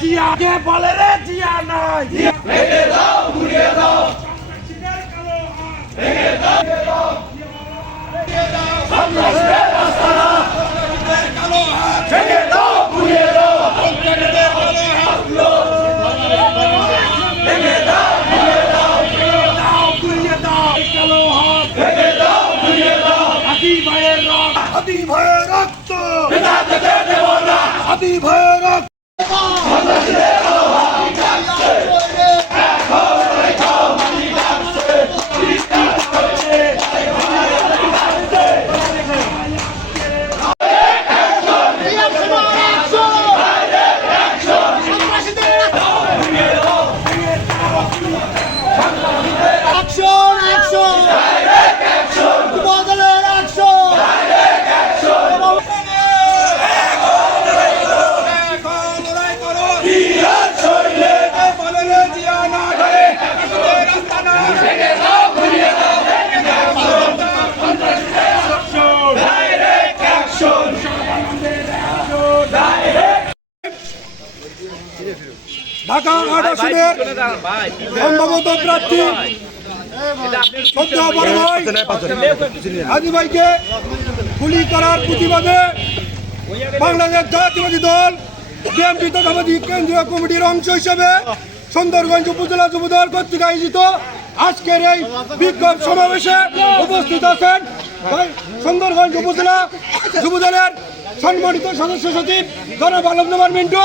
কে বলে রে জিয়া নাই। ভেঙে দাও ঘুরিয়ে দাও। ভেঙে দাও ঘুরিয়ে দাও। ভেঙে দাও ঘুরিয়ে দাও দাও ঘুরিয়ে দাও। কালো হাত। ভেঙে দাও ঘুরিয়ে দাও। হাতি। ভাইয়ের রক্ত হাতি ভাইয়ের রক্ত। মেটাতে দেব না হাতি ভাইয়ের রক্ত অ্যাকশন অ্যাকশন বদলের অ্যাকশন জিয়ার শরীরে বলে রে জিয়া নাই ভেঙে রাস্তা নাই ভেঙে দাও ঘুরিয়ে দাও ভেঙে দাও ডাইরেক্ট অ্যাকশন ঢাকা আট আসনের সম্ভবত প্রার্থী শ্রদ্ধা বড় ভাই হাজি ভাইকে গুলি করার প্রতিবাদে বাংলাদেশ জাতীয়বাদী দল বিএনপি তথাবাদী কেন্দ্রীয় কমিটির অংশ হিসেবে সুন্দরগঞ্জ উপজেলা যুবদল কর্তৃক আয়োজিত আজকের এই বিক্ষোভ সমাবেশে উপস্থিত আছেন সুন্দরগঞ্জ উপজেলা যুবদলের সম্মানিত সদস্য সচিব জনাব আলমদুমার মিন্টু।